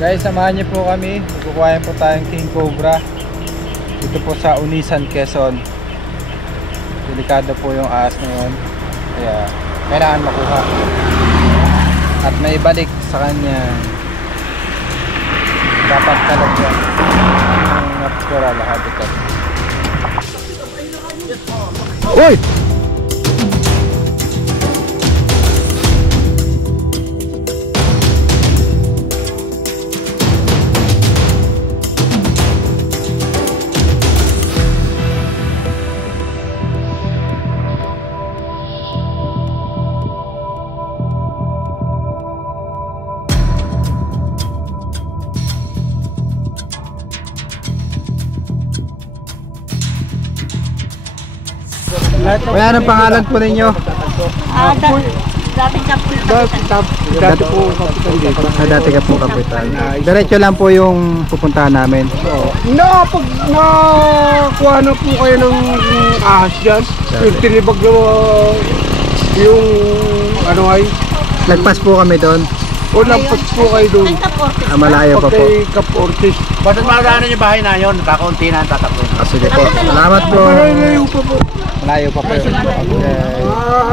Guys, samahan niyo po kami. Kukuhain po tayong King Cobra dito po sa Unisan, Quezon. Delikado po yung ahas na yun, kaya kailangan makuha at may balik sa kanya. Dapat talagyan ng natural habitat. Uy! Kaya anong pangalan po ninyo? Dating kapitan. Dati po kapitan dito. Dati ka po kapitan. Diretso lang po yung pupuntahan namin. No, pag nakuha na po kayo ng ahas dyan, yung tinibag na yung ano ay? Lagpas po kami doon. O lampas po kayo doon. Malayo pa po. Pagkay Cap Ortiz. Basta madaanan yung bahay na yun, kakaunti na ang tatakbo. Sige po. Salamat po. Malayo pa po. Malayo pa po.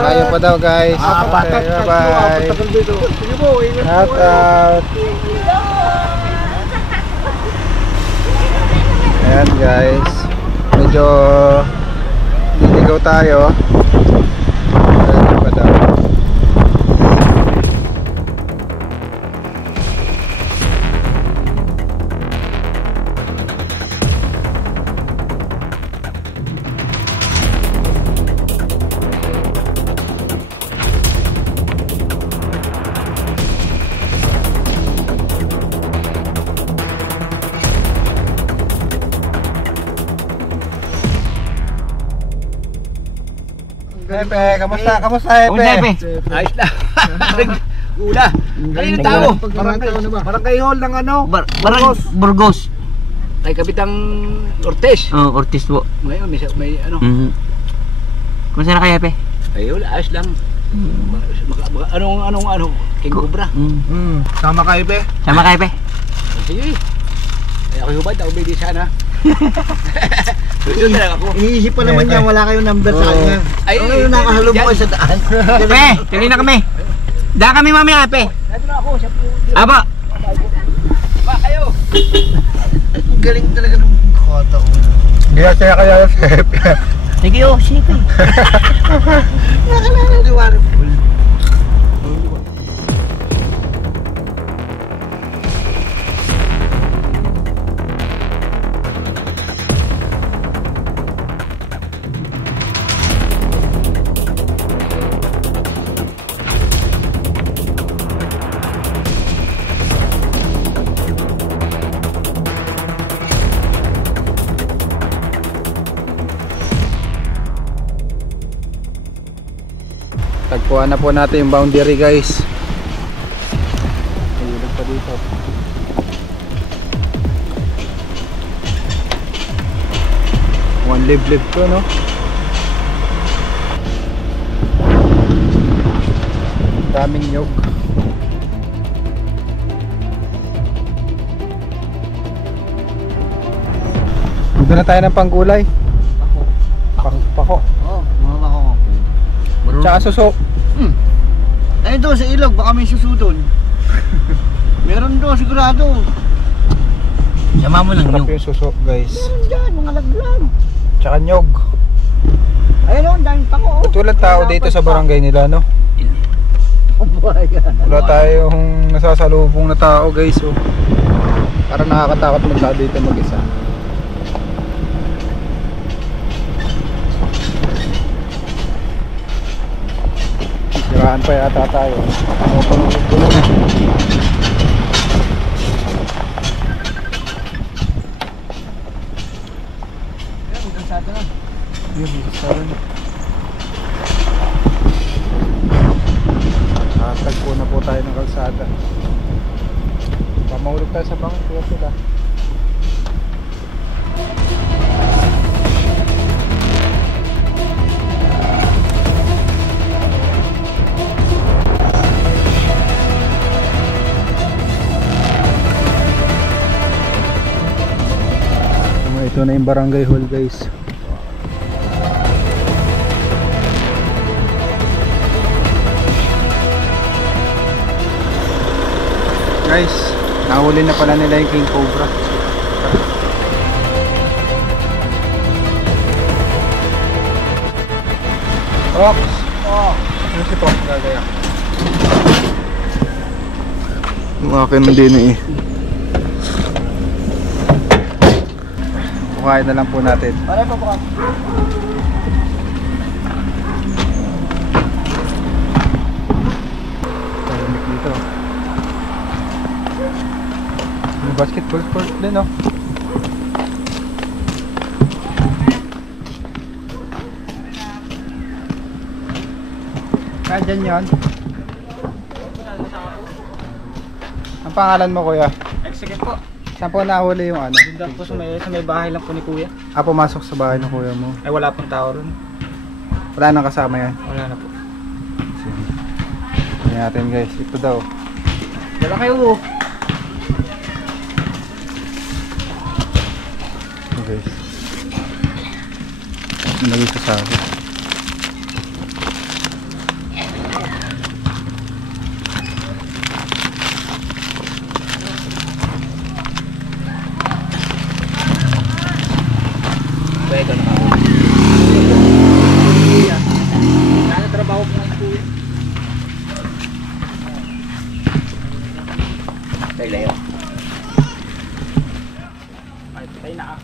Malayo pa daw guys. Bye-bye. Sige po, ingat Shout po. out. Ayan guys. Medyo liligaw tayo. Malayo pa daw. Hepe, kamusta? Kamusta Hepe? Ayos na. Ula. Kanina tao. Barangay hall ng ano? Burgos. Kay Kapitang Ortiz. Ortiz po. Ngayon may ano. Kumusta na kayo, Pe? Ay wala, ayos lang. Anong King Cobra. Sama kayo pe? Sama kayo, Pe? Sige. Ay ako hubad, ako bidi sana. Iniisip pa naman niya, wala kayong number sa kanya. Ay, nakahalo mo kayo sa daan. Pe, tuloy na kami. Da kami mamaya, Pe. Dito na ako. Aba. Ba kayo. Galing talaga ng kota. Hindi ka kaya Hepe. Sige, sige. Nakalala ni Warren. Tagpuan na po natin yung boundary guys. Ayun pa dito. One live to no. Daming nyog. Dito na tayo ng panggulay. Pako. Oo, mga ako. Tsaka suso. Ayun doon sa ilog, baka may suso doon. Meron doon sigurado. Sama mo lang Sarap yung. yung suso guys. Meron dyan, mga laglag. Tsaka nyog. Ayun o, dahil pa ko. Ba't walang tao dito sa barangay nila no? Wala tayong nasasalubong na tao guys oh. Parang nakakatakot magtao dito mag-isa. Siraan pa yata tayo. Yun, kalsada na. Tagpo na po tayo ng kalsada. Pamahulog tayo sa bangko sila. Ito na yung barangay hall guys. Guys, nahuli na pala nila yung king cobra. Ox! Oh! Ano si Pox gagaya? Yung akin din eh. Kukain na lang po natin. Pare po po. Tahimik dito. May basketball court din oh. Dyan yun. Ang pangalan mo kuya? Sige po. Saan po nahuli yung ano? Doon po sa may bahay lang po ni kuya. Pumasok sa bahay ng kuya mo. Ay wala pong tao ron. Wala nang kasama yan. Wala na po. Sige. Tingnan natin guys. Ito daw. Dala kayo. Ito guys. Nalagay sa sako. Pwede na ako. Nakatrabaho po ng kuya. Tayo layo. Ay, tayo na ah.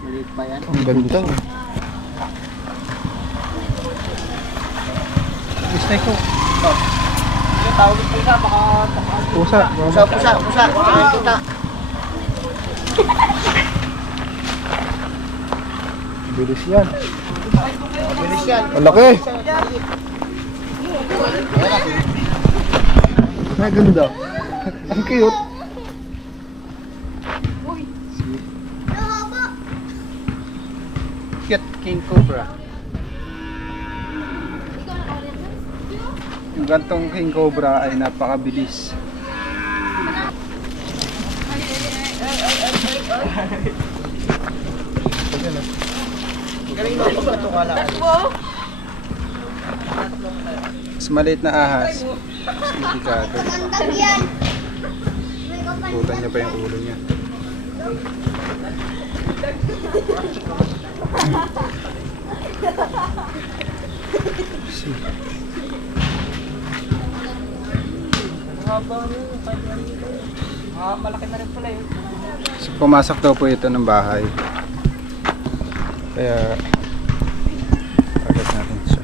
Maliit pa yan. Ang ganda. Snake ko. Yung tawag ng pusa, baka... Pusa. Pusa. Kita. Bilis yan. Bilis yan. Ang laki. Ang ganda. Ang cute. Cute king cobra. Yung gantong king cobra ay napakabilis. Mas maliit na ahas. Mas delikado. Putan niya pa yung ulo niya. Malaki na rin pala yun. So, pumasok daw po ito ng bahay. Kaya agad natin siya.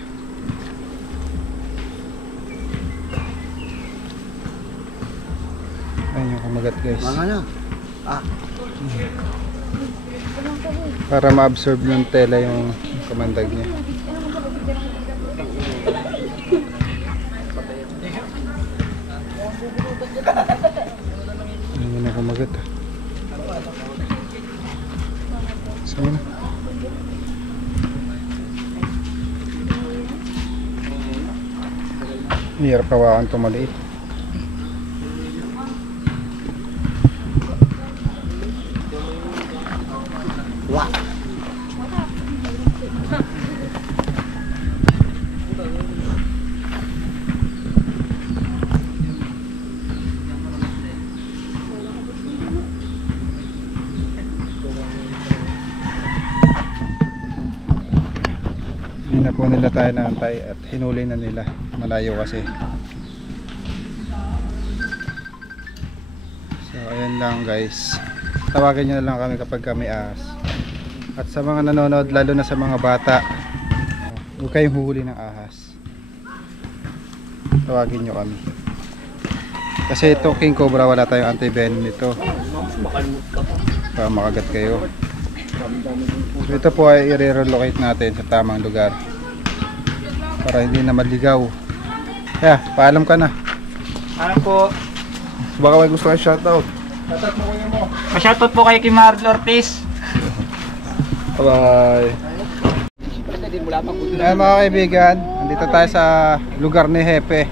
Ayun yung kumagat guys. Ano? Para ma-absorb ng tela yung kamandag niya. Ayun na kumagat ah. Saan na? Hirap hawakan ito maliit. Wah. Hindi na po nila tayo naantay at hinuli na nila. Malayo kasi. So ayun lang guys. Tawagan nyo na lang kami kapag kami ahas. At sa mga nanonood, lalo na sa mga bata, huwag kayong huhuli ng ahas. Tawagin nyo kami. Kasi ito king cobra, wala tayong anti-venom nito. Para makagat kayo. So ito po ay i-relocate natin sa tamang lugar para hindi na maligaw. Kaya, paalam ka na. Ano po? Baka may gusto kayo shoutout. Ma-shoutout po kay Kimar Ortiz. Bye. Ayan mga kaibigan, nandito tayo sa lugar ni Hepe.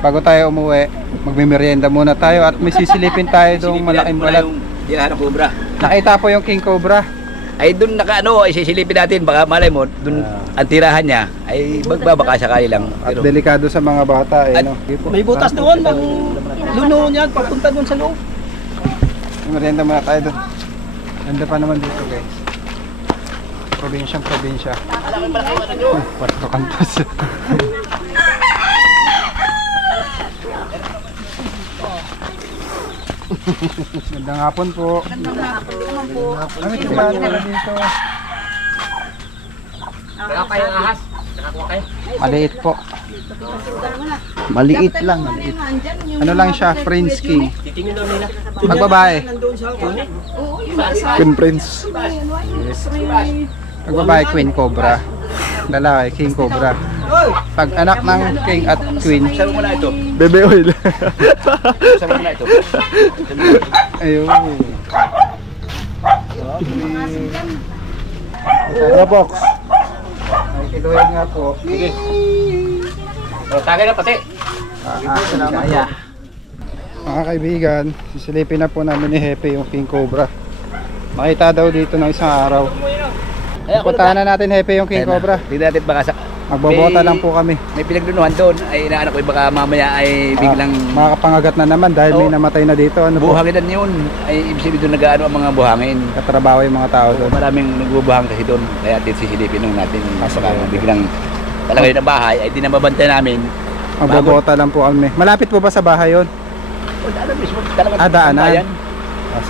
bago tayo umuwi, magmimerienda muna tayo at may sisilipin tayo doong malaking balat. Tirahan ng cobra. Nakita po yung king cobra. Ay doon ay sisilipin natin, baka malay mo, doon ang tirahan niya ay magbabaka sakali lang. At delikado sa mga bata no? May butas doon ng luno niyan, papunta doon sa loob. Merienda muna tayo doon. Ganda pa naman dito guys. Probinsya. Puerto Cantos. Gandang hapon po. Kami tindahan nila dito. Maliit po. Maliit lang. Ano lang siya, Prince King. Magbabae. Queen Prince. Magbabae, Queen Cobra. Lalaki, King Cobra. Pag anak ng King at Queen, Sabi mo na ito. Bebe oil. Sabi mo na ito. Ayun. Robox. Ay, kiluhin nga po. Sige. Tagay na pati. Salamat. Mga kaibigan, sisilipin na po namin ni Hepe yung King Cobra. Makita daw dito ng isang araw. Puntahan na natin Hepe yung King Cobra. Tignan natin baka Magbobota lang po kami. may pinagdunuhan doon. Ay inaanak ko baka mamaya ay biglang Makakapangagat na naman dahil may namatay na dito. Ano po? buhanginan yun. Ay ibig sabihin doon nag-ano ang mga buhangin. Katrabaho yung mga tao doon. Maraming nagbubuhang kasi doon. Kaya sisilipin nung natin. Baka biglang talagay na bahay ay di na mabantay namin. Magbobota lang po kami. Malapit po ba sa bahay yun? O daanan mismo. Talagang Daanan. bayan.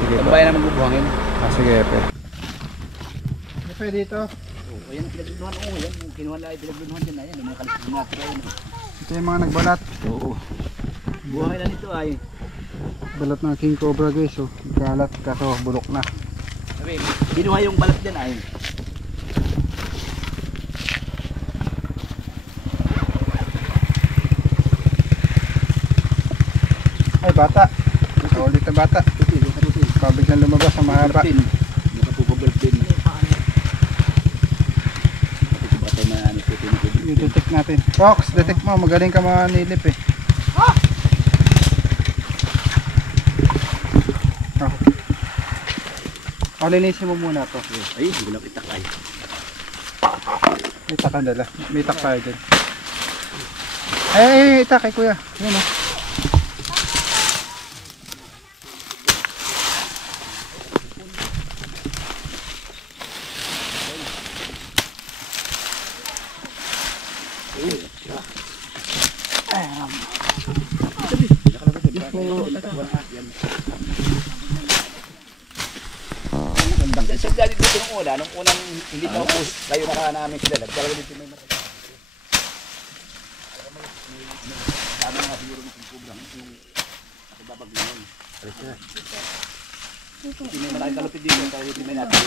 Sige po. Ang bayan na magbubuhangin. Sige Hepe. Hepe dito. O yan pinagdunuhan. O yan. Kinuha lang ay pinagdunuhan dyan. Ayan. Mga kalisang natira yun. Ito yung mga nagbalat. Oo. Buhangin na nito ay. Balat ng King Cobra guys. Oh. Galat kaso bulok na. Sabi, binuha yung balat dyan ay. Ay bata. Ulit na bata. Pabiglang lumabas sa mahaba. Nakapupabal din. I-detect natin. Fox, detect mo. Magaling ka manilip eh. Oh. Linisin mo muna to. Ay, hindi ko lang itak ay. May takan dala. May tak tayo dyan. Ay, itak kay kuya. Yun oh. Sa galit dito nung unang hindi pa ako kayo naka namin sila. Talaga dito may matagal. Sama nga siguro ng kubrang yung babagyan. Hindi may maraming kalupit dito. Talaga dito may natin.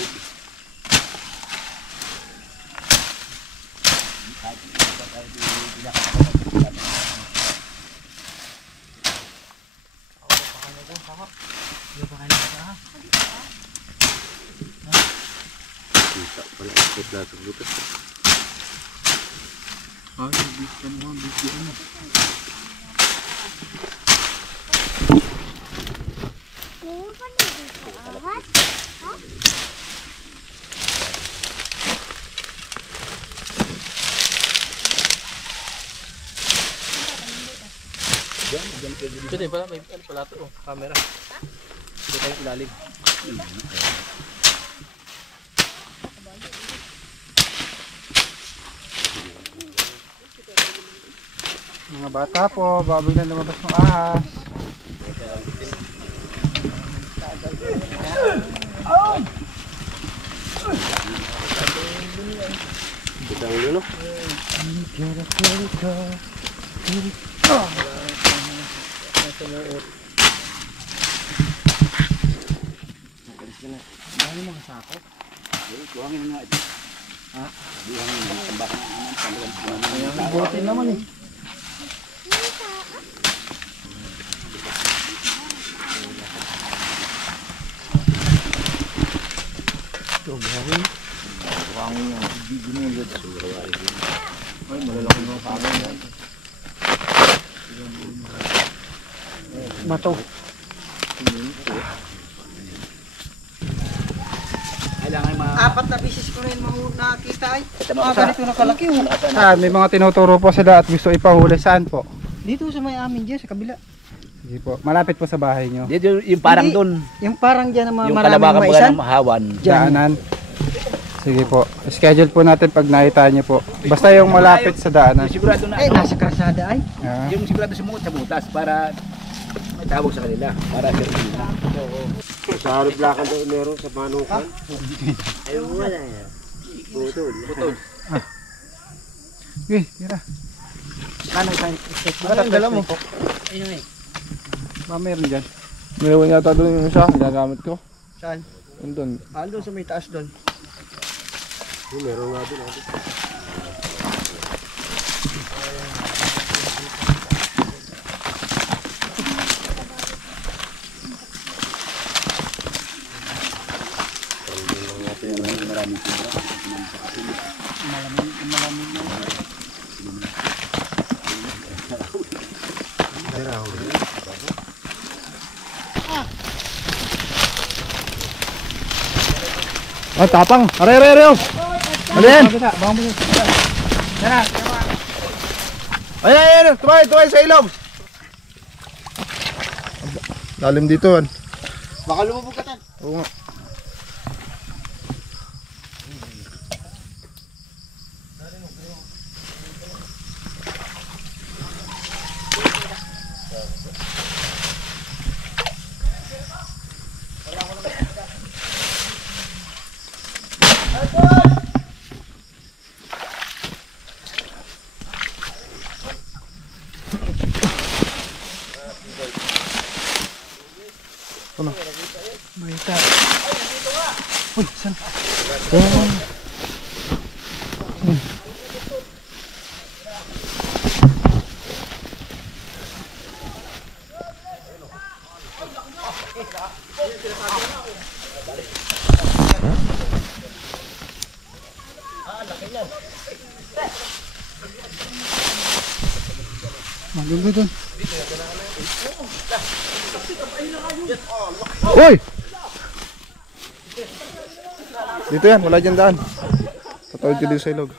Pwede pala, may ano pala ito, camera. Hindi tayo ilalim. Mga bata po, babiglang lumabas ng ahas. Biglang yun, no? Dami mga sako. Buhangin na nga ito. Ha? Buhangin na nga. Tambak na naman. Ayan, buti naman eh. Ito, buhangin. Buhangin yung bigyan yung ganda. Ay, malalaki mga kami yan. Bato. Kailangan Apat na bisis ko rin nakita ay. ganito na kalaki oh. May mga tinuturo po sila at gusto ipahuli. Saan po? Dito sa may amin dyan, sa kabila. Sige po. Malapit po sa bahay nyo. Dito yung parang Hindi. doon. Yung parang dyan na Yung maraming kalabakan mga maisan. ng mahawan. Daanan. Sige po. Schedule po natin pag nakita nyo po. Basta yung malapit sa daanan. Yung sigurado na Eh, nasa krasada ay. Ah. yung sigurado sa butas para may tawag sa kanila. Para sir nila. Sa harap lakan doon meron sa panukan. Ayun wala yan. Putol. Okay, tira. Kano sa Ano yung dala mo? Ayun eh. Meron dyan. Mayroon yata doon yung isa, ginagamit ko. Saan? Doon. Doon sa may taas doon. Meron nga din. Ah, tapang! Aray! Ano yan? Ayan! Tumay sa ilog! Lalim dito, an. Baka lumubog ka tan. Oo nga. Maganda doon. Uy! Dito yan, wala dyan daan. Tatawid ka dito sa ilog.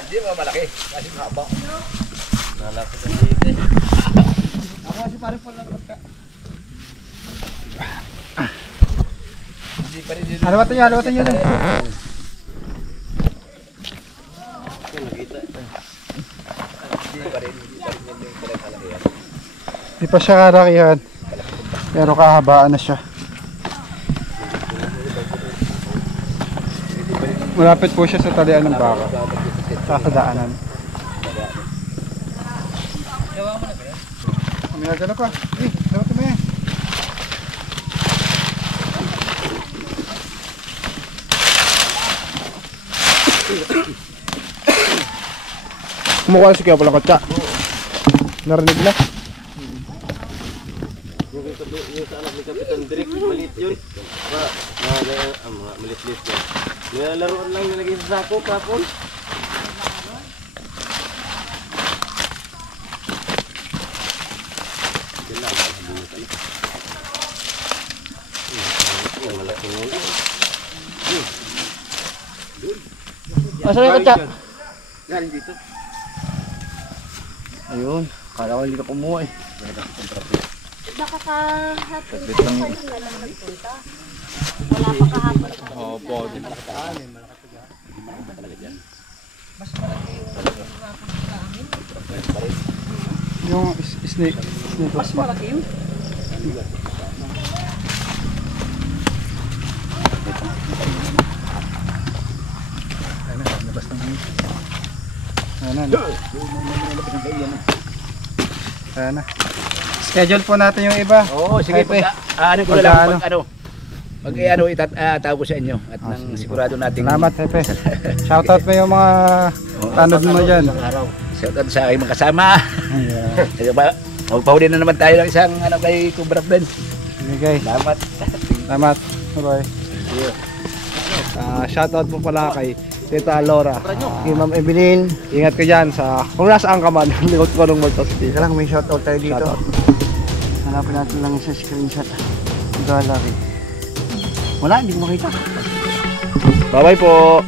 Hindi ba malaki? Kasi mahaba. Halawatan nyo doon. Di pa siya karakihan. Pero kahabaan na siya. Malapit po siya sa talian ng baka. Sa daanan. May nagano pa. Dapat mo yan. Kumukha si kaya palang katsa. Narinig na. Yung sa anak ni Kapitan Direk, maliit yun. Maliit-liit yun. Nilaruan lang nilagay sa sako kapon. Asa yung katsa? Galing dito. Ayun, kala ko hindi ka kumuha eh. Baka kahapon pa yung alam nagpunta. Wala pa kahapon. Opo. Yung snake. Mas malaki yun. Ayan na. Schedule po natin yung iba. Oo, sige. Ay, Ano ko na lang pag itatawag ko sa inyo at nang sigurado nating Salamat, Hepe. Shoutout mo yung mga tanod mo dyan. Shoutout sa aking mga kasama. Magpahuli na naman tayo ng isang kay Cobra Friends. Okay, Salamat. salamat. Bye-bye. Shoutout po pala kay Tita Laura, kay Ma'am Evelyn. Ingat ka dyan sa kung nasaan ka man. Likod ko nung magtosti. Isa lang, may shoutout tayo dito. Shoutout. Hanapin natin lang sa screenshot. Gallery. Wala, hindi ko makita. Bye-bye po.